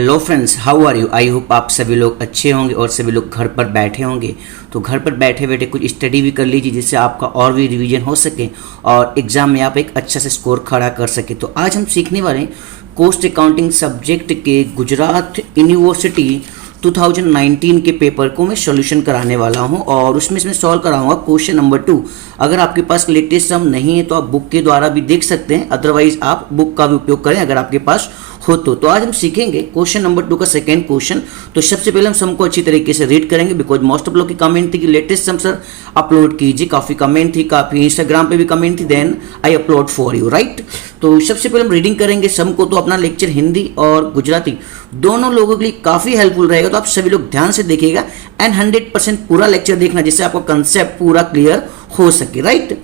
Hello friends, how are you. I hope आप सभी लोग अच्छे होंगे और सभी लोग घर पर बैठे होंगे। तो घर पर बैठे बैठे कुछ स्टडी भी कर लीजिए जिससे आपका और भी रिवीजन हो सके और एग्जाम में आप एक अच्छा से स्कोर खड़ा कर सके। तो आज हम सीखने वाले हैं कॉस्ट अकाउंटिंग सब्जेक्ट के गुजरात यूनिवर्सिटी 2019 के पेपर को मैं सॉल्यूशन कराने वाला हूं और उसमें से मैं सॉल्व कराऊंगा क्वेश्चन नंबर 2। अगर आपके पास लेटेस्ट सम नहीं है तो आप बुक के द्वारा भी देख सकते हैं, अदरवाइज आप बुक का भी उपयोग करें अगर आपके पास हो तो आज हम सीखेंगे क्वेश्चन नंबर 2 का सेकंड क्वेश्चन। तो सबसे पहले हम सम को अच्छी तरीके से रीड करेंगे बिकॉज मोस्ट ऑफ लोग की कमेंट थी कि लेटेस्ट सम सर अपलोड कीजिए। काफ़ी कमेंट थी, काफ़ी इंस्टाग्राम पे भी कमेंट थी, then I upload for you right. तो सबसे पहले हम रीडिंग करेंगे सम को। तो अपना लेक्चर हिंदी और गुजराती दोनों लोगों के लिए काफ़ी हेल्पफुल रहेगा, तो आप सभी लोग ध्यान से देखिएगा एंड 100% पूरा लेक्चर देखना जिससे आपका कंसेप्ट पूरा क्लियर हो सके right.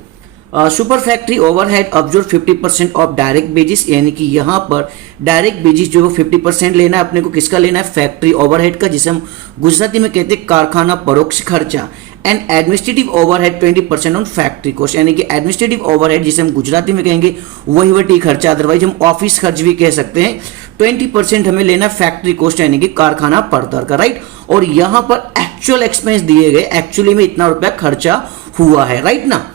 Super factory overhead absorb 50% of direct basis, यानी कि यहाँ पर डायरेक्ट बेजिस जो 50% लेना है अपने को। किसका लेना है? फैक्ट्री ओवरहेड का, जिसे हम गुजराती में कहते हैं कारखाना परोक्ष खर्चा। And administrative overhead 20% on factory cost, यानी कि एडमिनिस्ट्रेटिव ओवरहेड जिसे हम गुजराती में कहेंगे वहीवटी खर्चा, अदरवाइज हम ऑफिस खर्च भी कह सकते हैं। 20% हमें लेना फैक्ट्री कॉस्ट यानी कि कारखाना पड़तर का राइट। और यहाँ पर एक्चुअल एक्सपेंस दिए गए, एक्चुअली में इतना रुपया खर्चा हुआ है राइट ना।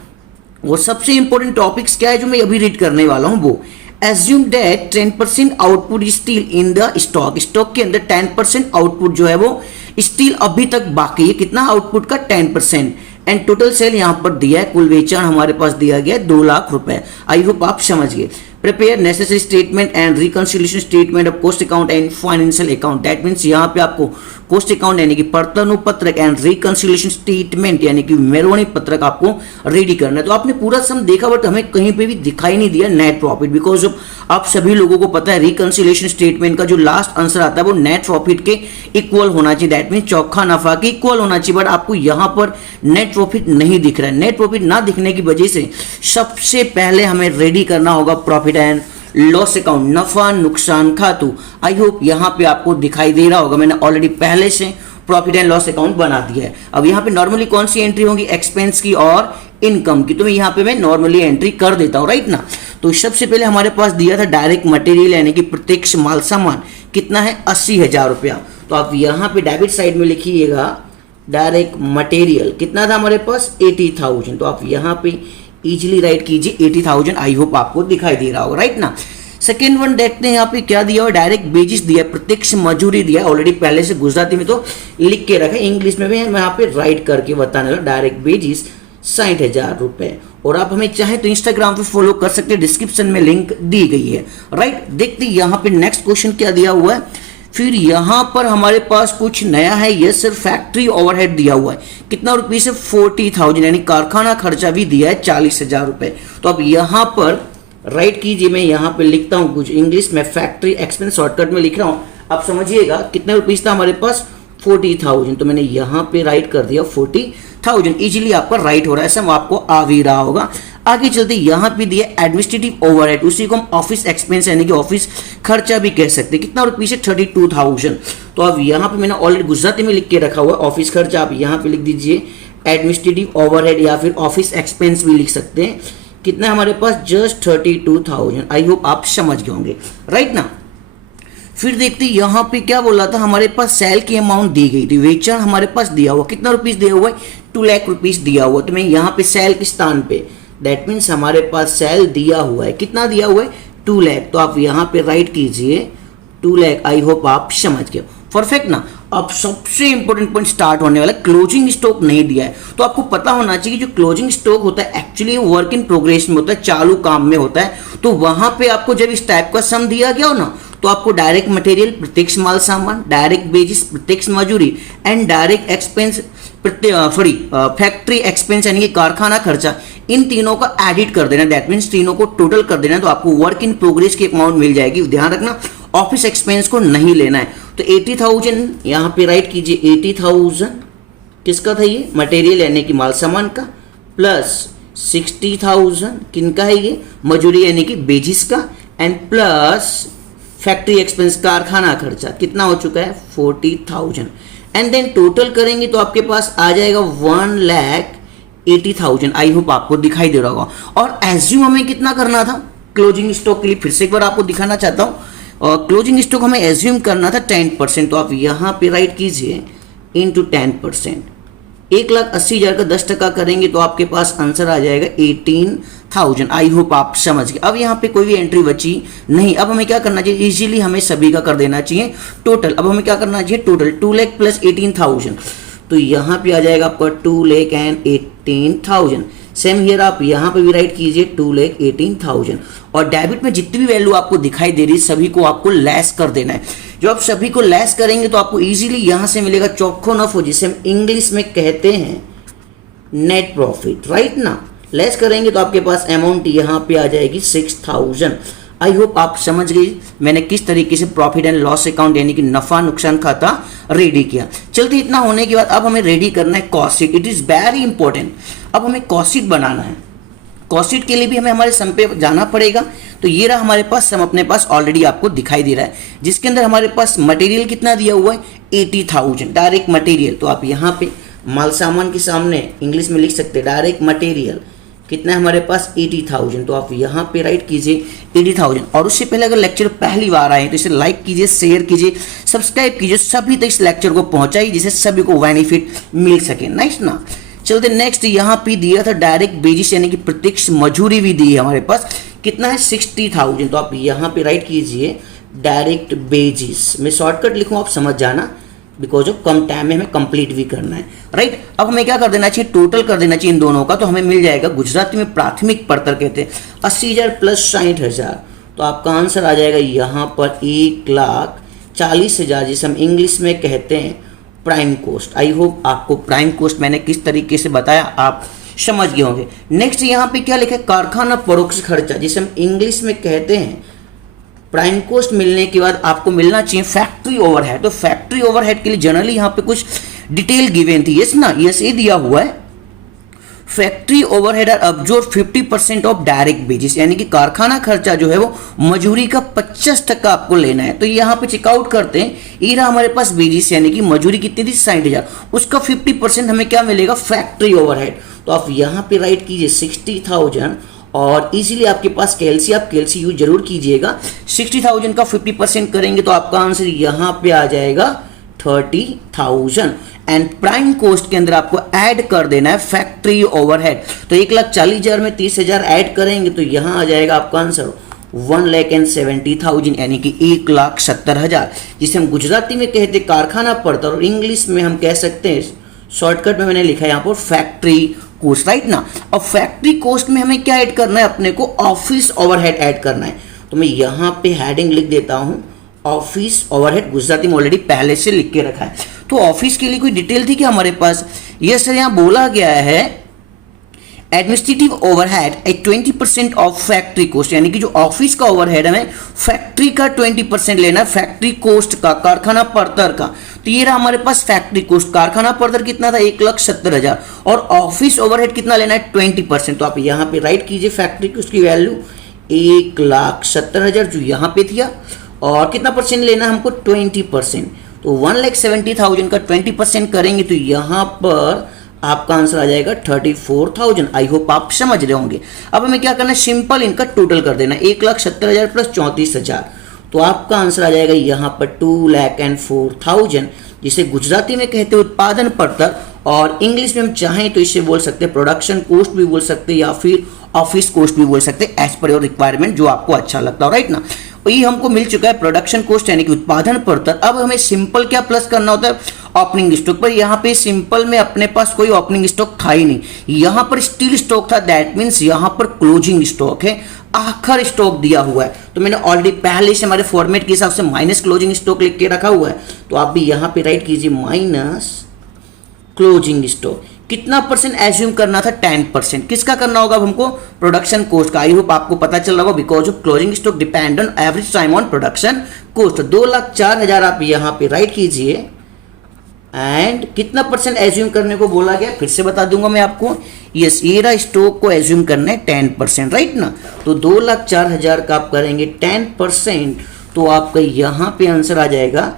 और सबसे इंपॉर्टेंट टॉपिक्स क्या है जो मैं अभी रीड करने वाला हूं वो, assume that 10% output steel in the stock. Stock के अंदर 10% आउटपुट जो है वो स्टील अभी तक बाकी है। कितना आउटपुट का? 10%। एंड टोटल सेल यहां पर दिया है, कुल वेचाण हमारे पास दिया गया है 2 लाख रुपए। आई होप आप समझ गए। Prepare necessary statement and reconciliation statement of cost account and financial account. That means यहां पे आपको कॉस्ट अकाउंट यानी कि पड़तनु पत्रक एंड रिकंसिलिएशन स्टेटमेंट यानी कि मेरवणी पत्रक आपको रेडी करना है। तो आपने पूरा सम देखा बट हमें कहीं पे भी दिखाई नहीं दिया नेट प्रॉफिट, बिकॉज आप सभी लोगों को पता है रिकंसिलिएशन स्टेटमेंट का जो लास्ट आंसर आता है वो नेट प्रॉफिट के इक्वल होना चाहिए। दैट मींस चौखा नफा के इक्वल होना चाहिए, बट आपको यहां पर नेट प्रॉफिट नहीं दिख रहा है। नेट प्रॉफिट ना दिखने की वजह से सबसे पहले हमें रेडी करना होगा प्रॉफिट एंड लॉस अकाउंट, नफा नुकसान खातू। आई होप यहां पे आपको दिखाई दे रहा होगा, मैंने ऑलरेडी पहले से प्रॉफिट एंड लॉस अकाउंट बना दिया है। अब यहां पे नॉर्मली कौन सी एंट्री होगी? एक्सपेंस की और इनकम की। तो यहां पे मैं नॉर्मली एंट्री कर देता हूं राइट ना। तो सबसे पहले हमारे पास दिया था डायरेक्ट मटेरियल यानी कि प्रत्यक्ष माल सामान, कितना है? 80,000 रुपया। तो आप यहां पे डेबिट साइड में लिखिएगा डायरेक्ट मटेरियल कितना था हमारे पास? 80,000। तो आप यहां पे इजीली राइट कीजिए 80,000। आई होप आपको दिखाई दे रहा होगा राइट ना। सेकेंड वन देखते हैं यहाँ पे क्या दिया हुआ, डायरेक्ट बेजिस दिया, प्रत्यक्ष मजूरी दिया। ऑलरेडी पहले से गुजराती में तो लिख के रखा है, इंग्लिश में भी मैं यहाँ पे राइट करके बताने लगा। डायरेक्ट बेजिस 60,000 रुपए। और आप हमें चाहे तो इंस्टाग्राम पे फॉलो कर सकते हैं, डिस्क्रिप्शन में लिंक दी गई है राइट। देखते यहाँ पे नेक्स्ट क्वेश्चन क्या दिया हुआ है। फिर यहां पर हमारे पास कुछ नया है, ये सिर्फ फैक्ट्री ओवरहेड दिया हुआ है। कितना रुपये से? 40,000, यानी कारखाना खर्चा भी दिया है 40,000 रुपए। तो अब यहां पर राइट कीजिए, मैं यहां पे लिखता हूं कुछ इंग्लिश में, फैक्ट्री एक्सपेंस शॉर्टकट में लिख रहा हूं। आप समझिएगा कितने रुपीस था हमारे पास? 40,000। तो मैंने यहां पे राइट कर दिया 40,000। इजीली आपका राइट हो रहा है, सब आपको आ भी रहा होगा। आगे चलते यहां पे दिया एडमिनिस्ट्रेटिव ओवरहेड, उसी को हम ऑफिस एक्सपेंस यानी कि ऑफिस खर्चा भी कह सकते हैं। कितना रुपये से? 32,000। तो अब यहां पे मैंने ऑलरेडी गुजराती में लिख के रखा हुआ ऑफिस खर्चा, आप यहां पे लिख दीजिए एडमिनिस्ट्रेटिव ओवरहेड या फिर ऑफिस एक्सपेंस भी लिख सकते हैं। कितना हमारे पास? जस्ट 32,000। आई होप आप समझ गए होंगे राइट ना। फिर देखते यहां पे क्या बोला था, हमारे पास सेल की अमाउंट दी गई थी, वेचाण हमारे पास दिया हुआ, कितना रुपीस दिया हुआ है? 2 लाख रुपीस दिया हुआ। तो मैं यहाँ पे सेल के स्थान पे, दैट मीन्स हमारे पास सेल दिया हुआ है, कितना दिया हुआ है? 2 लाख। तो आप यहाँ पे राइट कीजिए 2 लाख। आई होप आप समझ गए परफेक्ट ना। अब सबसे इंपॉर्टेंट पॉइंट स्टार्ट होने वाला, क्लोजिंग स्टॉक नहीं दिया है। तो आपको पता होना चाहिए कि जो क्लोजिंग स्टॉक होता है एक्चुअली वर्क इन प्रोग्रेस में होता है, चालू काम में होता है। तो वहां पे आपको जब इस टाइप का सम दिया गया हो ना, तो आपको डायरेक्ट मटेरियल प्रत्यक्ष माल सामान, डायरेक्ट बेजिस प्रत्यक्ष मजूरी and direct expense factory expense यानी कि कारखाना खर्चा, इन तीनों का एडिट कर देना। दैट मीन्स तीनों को टोटल कर देना, तो आपको वर्क इन प्रोग्रेस की अमाउंट मिल जाएगी। ध्यान रखना ऑफिस एक्सपेंस को नहीं लेना है। तो 80,000 यहां पे राइट कीजिए। 80,000 किसका था? ये मटेरियल यानी कि माल सामान का, प्लस 60,000 किनका है? ये मजूरी यानी कि बेजिस का, एंड प्लस फैक्ट्री एक्सपेंस कारखाना खर्चा कितना हो चुका है? 40,000। एंड देन टोटल करेंगे तो आपके पास आ जाएगा 1,80,000। आई होप आपको दिखाई दे रहा होगा। और एज्यूम हमें कितना करना था क्लोजिंग स्टॉक के लिए? फिर से एक बार आपको दिखाना चाहता हूं और क्लोजिंग स्टॉक हमें एज्यूम करना था 10%, तो आप यहाँ पे राइट कीजिए इंटू 10%। 1,80,000 का 10% करेंगे तो आपके पास आंसर आ जाएगा 18,000। आई होप आप समझ गए। अब यहाँ पे कोई भी एंट्री बची नहीं। अब हमें क्या करना चाहिए, इजीली हमें सभी का कर देना चाहिए टोटल। अब हमें क्या करना चाहिए, टोटल 2 लाख प्लस 18,000, तो यहाँ पे आ जाएगा आपका 2,18,000। सेम हियर आप यहाँ पे भी राइट कीजिए 2,18,000। और डेबिट में जितनी भी वैल्यू आपको दिखाई दे रही है सभी को आपको लेस कर देना है। जो आप सभी को लेस करेंगे तो आपको इजीली यहाँ से मिलेगा चौखो नफो, जिसे हम इंग्लिश में कहते हैं नेट प्रॉफिट, राइट ना। लेस करेंगे तो आपके पास अमाउंट यहाँ पे आ जाएगी 6,000। आई होप आप समझ गए मैंने किस तरीके से प्रॉफिट एंड लॉस अकाउंट यानी कि नफा नुकसान खाता रेडी किया। चलते इतना होने के बाद अब हमें रेडी करना है cost sheet. It is very important. अब हमें कॉस्ट शीट बनाना है। कॉस्ट शीट के लिए भी हमें हमारे सम पे जाना पड़ेगा। तो ये रहा हमारे पास सम, अपने पास ऑलरेडी आपको दिखाई दे रहा है, जिसके अंदर हमारे पास मटेरियल कितना दिया हुआ है 80,000 डायरेक्ट मटेरियल। तो आप यहाँ पे माल सामान के सामने इंग्लिश में लिख सकते हैं डायरेक्ट मटेरियल कितना है हमारे पास 80,000। तो आप यहाँ पे राइट कीजिए 80,000। और उससे पहले अगर लेक्चर पहली बार आए तो इसे लाइक कीजिए, शेयर कीजिए, सब्सक्राइब कीजिए, सभी तक इस लेक्चर को पहुंचाइए जिससे सभी को बेनिफिट मिल सके। नाइस ना। चलते नेक्स्ट, यहाँ पे दिया था डायरेक्ट बेजिस यानी कि प्रत्यक्ष मजूरी भी दी है हमारे पास, कितना है 60,000। तो आप यहाँ पे राइट कीजिए डायरेक्ट बेजिस। मैं शॉर्टकट लिखूँ आप समझ जाना, बिकॉज ऑफ कम टाइम में हमें कंप्लीट भी करना है, राइट। अब हमें क्या कर देना चाहिए, टोटल कर देना चाहिए इन दोनों का। तो हमें मिल जाएगा, गुजराती में प्राथमिक पड़तर कहते हैं, 80,000 प्लस 60,000। तो आपका आंसर आ जाएगा यहाँ पर 1,40,000, जिसे हम इंग्लिश में कहते हैं प्राइम कोस्ट। आई होप आपको प्राइम कोस्ट मैंने किस तरीके से बताया आप समझ गए होंगे। नेक्स्ट यहाँ पे क्या लिखा है, कारखाना परोक्ष खर्चा, जिसे हम इंग्लिश में कहते हैं प्राइम कोस्ट। मिलने के बाद आपको मिलना चाहिए फैक्ट्री ओवरहेड। तो फैक्ट्री ओवरहेड के लिए जनरली यहाँ पे कुछ डिटेल गिवन थी, यस ना, यस ये दिया हुआ है। Factory overhead are absorb 50% of direct basis, यानी कि कारखाना खर्चा जो है वो मजूरी का 50% आपको लेना है। तो यहाँ पे चेकआउट करते हैं, ये रहा हमारे पास बेजिस यानी कि मजूरी कितनी थी 60,000, उसका 50% हमें क्या मिलेगा फैक्ट्री ओवरहेड। तो आप यहाँ पे राइट कीजिए 60,000 और इजीली आपके पास कैलसी, आप कैलसी यूज जरूर कीजिएगा। 60,000 का 50% करेंगे तो आपका आंसर यहाँ पे आ जाएगा 30,000। एंड प्राइम कोस्ट के अंदर आपको ऐड कर देना है फैक्ट्री ओवरहेड। तो 1,40,000 में 30,000 ऐड करेंगे तो यहाँ आ जाएगा आपका आंसर 1,70,000 यानी कि 1,70,000, जिसे हम गुजराती में कहते कारखाना पड़ता और इंग्लिश में हम कह सकते हैं, शॉर्टकट में मैंने लिखा है यहाँ पर फैक्ट्री कोस्ट, राइट ना। और फैक्ट्री कोस्ट में हमें क्या ऐड करना है, अपने को ऑफिस ओवरहेड ऐड करना है। तो मैं यहाँ पे हेडिंग लिख देता हूँ ऑफिस ओवरहेड, गुजराती में ऑलरेडी पहले से लिख के रखा है। तो ऑफिस के लिए कोई डिटेल थी क्या हमारे पास, यस सर, यहाँ बोला गया है administrative overhead at 20% of factory cost, यानी कि जो ऑफिस का ओवरहेड है हमें फैक्ट्री का 20% लेना है, फैक्ट्री कोस्ट का, कारखाना पड़तर का। तो ये रहा हमारे पास फैक्ट्री कोस्ट, कारखाना पड़तर कितना था 1,70,000 और ऑफिस ओवरहेड कितना लेना है 20%। तो आप यहाँ पे राइट कीजिए फैक्ट्री की उसकी वैल्यू 1,70,000 जो यहाँ पे थी, और कितना परसेंट लेना है हमको 20%। तो 1,70,000 का 20% करेंगे तो यहाँ पर आपका आंसर आ जाएगा 34,000। आई होप आप समझ रहे होंगे। अब हमें क्या करना है, सिंपल इनका टोटल कर देना, 1,70,000 प्लस 34,000। तो आपका आंसर आ जाएगा यहाँ पर 2,04,000, जिसे गुजराती में कहते हैं उत्पादन पड़तर, और इंग्लिश में हम चाहें तो इसे बोल सकते हैं प्रोडक्शन कोस्ट भी बोल सकते हैं या फिर ऑफिस कोस्ट भी बोल सकते हैं, एज पर योर रिक्वायरमेंट जो आपको अच्छा लगता हो, राइट ना। ये हमको मिल चुका है प्रोडक्शन कोस्ट यानी कि उत्पादन पड़तर। अब हमें सिंपल क्या प्लस करना होता है ओपनिंग स्टॉक पर। यहाँ पे सिंपल में अपने पास कोई ओपनिंग स्टॉक था ही नहीं, यहाँ पर स्टील स्टॉक था, दैट मीन्स यहाँ पर क्लोजिंग स्टॉक है, आखिर स्टॉक दिया हुआ है। तो मैंने ऑलरेडी पहले से हमारे फॉर्मेट के हिसाब से माइनस क्लोजिंग स्टॉक लिख के रखा हुआ है। तो आप भी यहाँ पे राइट कीजिए माइनस क्लोजिंग स्टॉक। कितना परसेंट एज्यूम करना था 10%। किसका करना होगा अब हमको, प्रोडक्शन कोस्ट का। आई होप आपको पता चल रहा होगा, because of closing stock depend on average time on production cost. 2,04,000 आप यहाँ पे राइट कीजिए एंड कितना परसेंट एज्यूम करने को बोला गया फिर से बता दूंगा मैं आपको। यस, ये रहा स्टॉक को एज्यूम करना है 10%, राइट ना। तो 2,04,000 का आप करेंगे 10%, तो आपका यहाँ पे आंसर आ जाएगा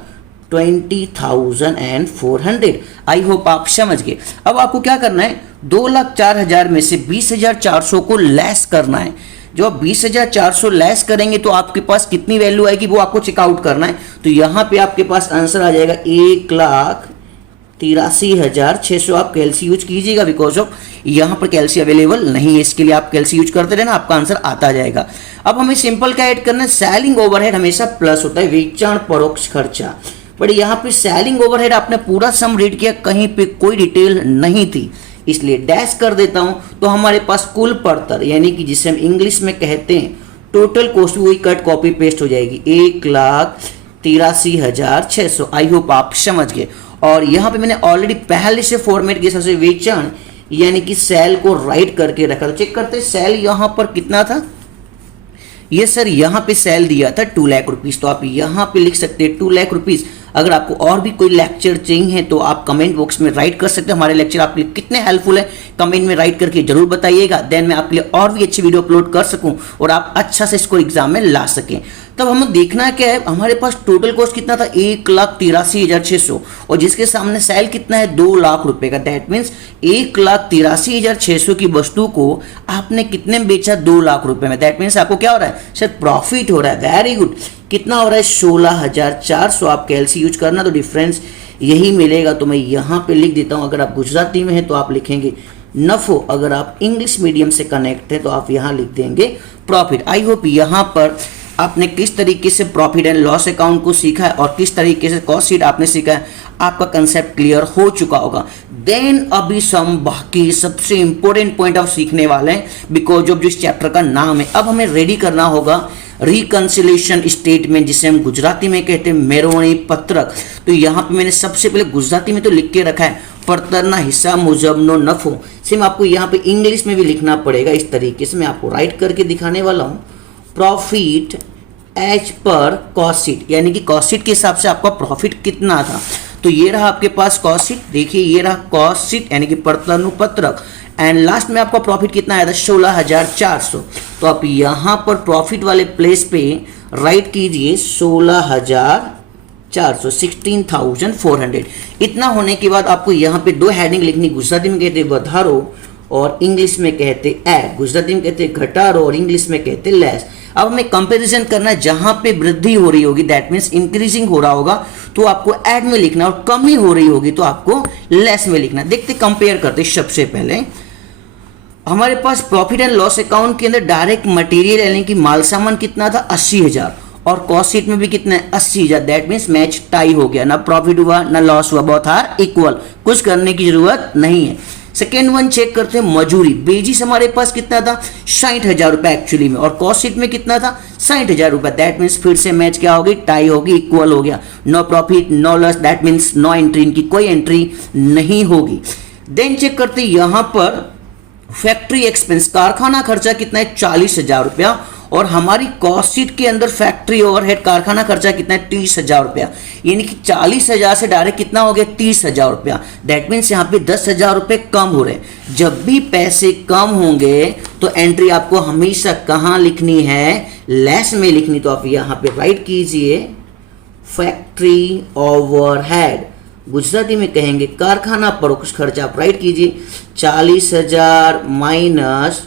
20,400। आई होप आप समझ गए। अब आपको क्या करना है, 2,04,000 में से 20,400 को लेस करना है। जब आप 20,400 लेस करेंगे तो आपके पास कितनी वैल्यू आएगी वो आपको चेकआउट करना है। तो यहाँ पे आपके पास आंसर आ जाएगा 1,83,600। आप कैलसी यूज कीजिएगा बिकॉज ऑफ यहाँ पर कैलसी अवेलेबल नहीं है, इसके लिए आप कैलसी यूज करते रहना, आपका आंसर आता जाएगा। अब हमें सिंपल का ऐड करना है, सेलिंग ओवरहेड हमेशा प्लस होता है, वेचाण परोक्ष खर्चा। बट यहाँ पे सेलिंग ओवरहेड आपने पूरा सम रीड किया, कहीं पे कोई डिटेल नहीं थी, इसलिए डैश कर देता हूं। तो हमारे पास कुल पड़तर यानी कि जिसे हम इंग्लिश में कहते हैं टोटल कॉस्ट, वही कट कॉपी पेस्ट हो जाएगी 1,83,600। आई होप आप समझ गए। और यहाँ पे मैंने ऑलरेडी पहले से फॉर्मेट के हिसाब से वेचाण यानी कि सेल को राइट करके रखा। तो चेक करते हैं सेल यहाँ पर कितना था। ये सर यहाँ पे सेल दिया था 2 लाख रुपीज, तो आप यहाँ पे लिख सकते हैं 2 लाख रुपीज। अगर आपको और भी कोई लेक्चर चाहिए तो आप कमेंट बॉक्स में राइट कर सकते हैं। हमारे लेक्चर आपके लिए कितने हेल्पफुल है कमेंट में राइट करके जरूर बताइएगा, देन मैं आपके लिए और भी अच्छी वीडियो अपलोड कर सकूं और आप अच्छा से इसको एग्जाम में ला सकें। तब हमें देखना क्या है, हमारे पास टोटल कॉस्ट कितना था 1,83,600 और जिसके सामने सेल कितना है 2 लाख रुपए का। दैट मीन्स 1,83,600 की वस्तु को आपने कितने में बेचा 2 लाख रुपए में। दैट मीन्स आपको क्या हो रहा है सर, प्रॉफिट हो रहा है। Very good. कितना हो रहा है 16,400। आप कैलसी यूज करना तो डिफरेंस यही मिलेगा। तो मैं यहाँ पे लिख देता हूँ, अगर आप गुजराती में हैं तो आप लिखेंगे नफो, अगर आप इंग्लिश मीडियम से कनेक्ट है तो आप यहाँ लिख देंगे प्रॉफिट। आई होप यहाँ पर आपने किस तरीके से प्रॉफिट एंड लॉस अकाउंट को सीखा है और किस तरीके से कॉस्ट शीट आपने सीखा है, आपका कंसेप्ट क्लियर हो चुका होगा। देन अभी हम बाकी सबसे इंपॉर्टेंट पॉइंट ऑफ सीखने वाले हैं, बिकॉज ऑफ जो इस चैप्टर का नाम है। अब हमें रेडी करना होगा रिकंसिलेशन स्टेटमेंट, जिसे हम गुजराती में कहते हैं मेरोणी पत्रक। तो यहाँ पे मैंने सबसे पहले गुजराती में तो लिख के रखा है પડતરના हिस्सा मुजबनो नफो। सेम आपको यहाँ पे इंग्लिश में भी लिखना पड़ेगा इस तरीके से। मैं आपको राइट करके दिखाने वाला हूँ, profit as per cost sheet, यानी कि कॉस्ट शीट के हिसाब से आपका प्रॉफिट कितना था। तो ये रहा आपके पास कॉस्ट शीट, देखिए ये रहा कॉस्ट शीट यानी कि पत्रक, एंड लास्ट में आपका प्रॉफिट कितना आया था 16,400। तो आप यहाँ पर प्रॉफिट वाले प्लेस पे राइट कीजिए 16,400, 16,400। इतना होने के बाद आपको यहाँ पे 2 हेडिंग लिखनी, गुजराती में कहते वधारो और इंग्लिश में कहते ऐड। गुजराती में कहते घटारो और इंग्लिश में कहते लेस। अब हमें कंपैरिजन करना है, जहां पे वृद्धि हो रही होगी दैट मीन्स इंक्रीजिंग हो रहा होगा तो आपको ऐड में लिखना, और कमी हो रही होगी तो आपको लेस में लिखना। देखते कंपेयर करते। सबसे पहले हमारे पास प्रॉफिट एंड लॉस अकाउंट के अंदर डायरेक्ट मटेरियल यानी कि माल सामान कितना था 80,000 और कॉस्ट शीट में भी कितना है 80,000। दैट मीन्स मैच टाई हो गया, ना प्रॉफिट हुआ ना लॉस हुआ, बहुत आर इक्वल, कुछ करने की जरूरत नहीं है। सेकेंड वन चेक करते हैं मजूरी। बेजिस हमारे पास कितना था 60,000 रुपए एक्चुअली में, और कॉस्ट शीट में कितना था 60,000 रुपए। दैट मीन्स फिर से मैच क्या होगी, टाई होगी, इक्वल हो गया। No profit no loss, that means no entry, इनकी कोई एंट्री नहीं होगी। देन चेक करते हैं यहाँ पर फैक्ट्री एक्सपेंस, कारखाना खर्चा कितना है 40,000 रुपया, और हमारी कॉस्ट शीट के अंदर फैक्ट्री ओवरहेड कारखाना खर्चा कितना है 30,000 रुपया। यानी कि 40,000 से डायरेक्ट कितना हो गया 30,000 रुपया। दैट मीन्स यहाँ पे 10,000 रुपये कम हो रहे हैं। जब भी पैसे कम होंगे तो एंट्री आपको हमेशा कहाँ लिखनी है, लेस में लिखनी। तो आप यहाँ पे राइट कीजिए फैक्ट्री ओवरहेड, गुजराती में कहेंगे कारखाना परोक्ष खर्चा। आप राइट कीजिए 40,000 माइनस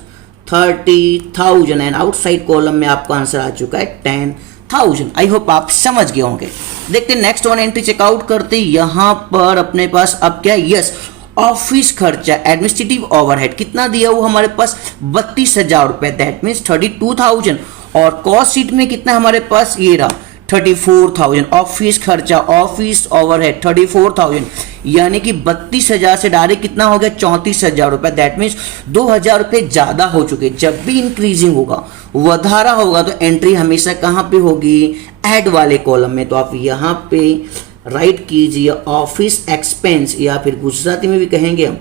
30,000 एंड आउटसाइड कॉलम में आपका आंसर आ चुका है 10,000। आई होप आप समझ गए होंगे। देखते नेक्स्ट वन एंट्री चेकआउट करते। यहाँ पर अपने पास अब क्या, यस ऑफिस खर्चा एडमिनिस्ट्रेटिव ओवरहेड कितना दिया हुआ हमारे पास 32,000 रुपए। दैट मीन्स 32,000, और कॉस्ट शीट में कितना हमारे पास ये रहा 34,000। ऑफिस खर्चा ऑफिस ओवरहेड 34,000, यानी कि 32,000 से डायरेक्ट कितना हो गया 34,000 रुपए। दैट मीन्स 2,000 रुपए ज्यादा हो चुके। जब भी इंक्रीजिंग होगा, वधारा होगा, तो एंट्री हमेशा कहाँ पे होगी, ऐड वाले कॉलम में। तो आप यहाँ पे राइट कीजिए ऑफिस एक्सपेंस, या फिर गुजराती में भी कहेंगे हम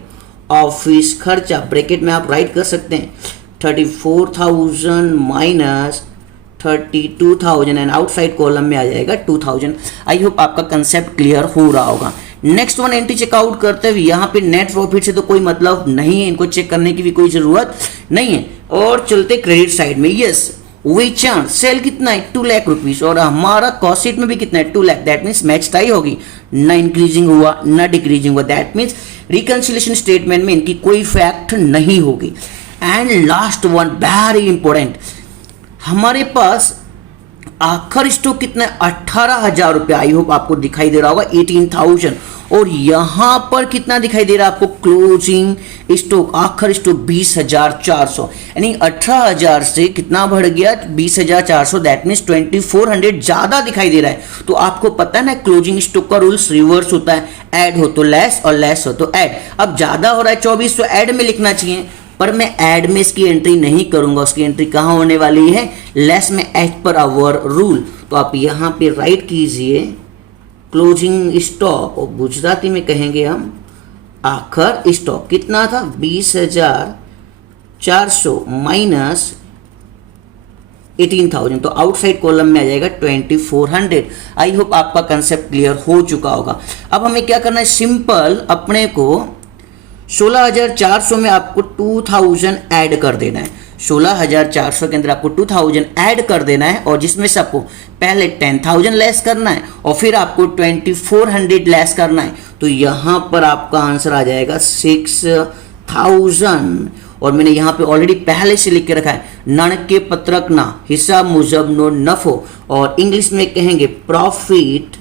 ऑफिस खर्चा। ब्रैकेट में आप राइट कर सकते हैं 34,000 माइनस 32,000 एंड आउटसाइड कॉलम में आ जाएगा 2,000। आई होप आपका कंसेप्ट क्लियर हो रहा होगा। नेक्स्ट वन एंट्री चेकआउट करते हुए यहाँ पे नेट प्रॉफिट से तो कोई मतलब नहीं है, इनको चेक करने की भी कोई जरूरत नहीं है। और चलते क्रेडिट साइड में, यस वेचाण सेल कितना है 2 लाख रुपीस, और हमारा कॉस्ट शीट में भी कितना है 2 lakh. That means match tie होगी, ना इंक्रीजिंग हुआ ना डिक्रीजिंग हुआ। दैट मीन्स रिकंसिलेशन स्टेटमेंट में इनकी कोई फैक्ट नहीं होगी। And last one very important, हमारे पास आखिर स्टॉक कितना है, 18,000 रुपये। आई होप आपको दिखाई दे रहा होगा 18,000। और यहां पर कितना दिखाई दे रहा है आपको, क्लोजिंग स्टॉक, आखिर स्टॉक 20,400, यानी 18,000 से कितना बढ़ गया, 20,400, दैट मीन्स 2,400 ज्यादा दिखाई दे रहा है। तो आपको पता है ना क्लोजिंग स्टॉक का रूल्स रिवर्स होता है, ऐड हो तो लेस और लेस हो तो ऐड। अब ज्यादा हो रहा है 24 तो ऐड में लिखना चाहिए, पर मैं ऐड में इसकी एंट्री नहीं करूंगा, उसकी एंट्री कहां होने वाली है, लेस में, एज पर आवर रूल। तो आप यहां पे राइट कीजिए क्लोजिंग स्टॉक, और गुजराती में कहेंगे हम आखिर स्टॉक कितना था, 20,400 माइनस 18,000, तो आउटसाइड कॉलम में आ जाएगा 2,400। आई होप आपका कंसेप्ट क्लियर हो चुका होगा। अब हमें क्या करना है, सिंपल अपने को 16,400 में आपको 2,000 ऐड कर देना है। 16,400 के अंदर आपको 2,000 ऐड कर देना है, और जिसमें से आपको पहले 10,000 लेस करना है और फिर आपको 2,400 लेस करना है। तो यहां पर आपका आंसर आ जाएगा 6,000। और मैंने यहां पे ऑलरेडी पहले से लिख के रखा है, नाणके पत्रक ना हिसाब मुजब नो नफो, और इंग्लिश में कहेंगे profit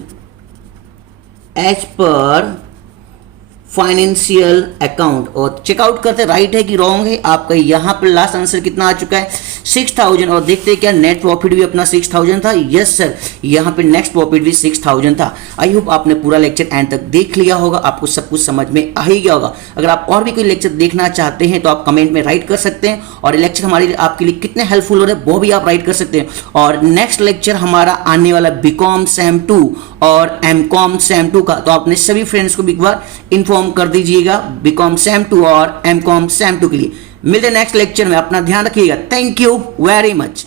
as per financial account. और चेकआउट करते राइट है कि रॉन्ग है। आपका यहाँ पर लास्ट आंसर कितना आ चुका है, 6,000। और देखते हैं क्या नेट प्रॉफिट भी अपना 6,000 था। यस सर, यहाँ पे नेक्स्ट प्रॉफिट भी 6,000 था। आई होप आपने पूरा लेक्चर एंड तक देख लिया होगा, आपको सब कुछ समझ में आ ही गया होगा। अगर आप और भी कोई लेक्चर देखना चाहते हैं तो आप कमेंट में राइट कर सकते हैं, और ये लेक्चर हमारे लिए आपके लिए कितने हेल्पफुल हो रहे हैं वो भी आप राइट कर सकते हैं। और नेक्स्ट लेक्चर हमारा आने वाला बीकॉम सेम 2 और एमकॉम सेम 2 का, तो आपने सभी फ्रेंड्स को भी एक बार इन्फॉर्म कर दीजिएगा बीकॉम सेम 2 और एमकॉम सेम 2 के लिए। मिलते हैं नेक्स्ट लेक्चर में, अपना ध्यान रखिएगा। Thank you very much.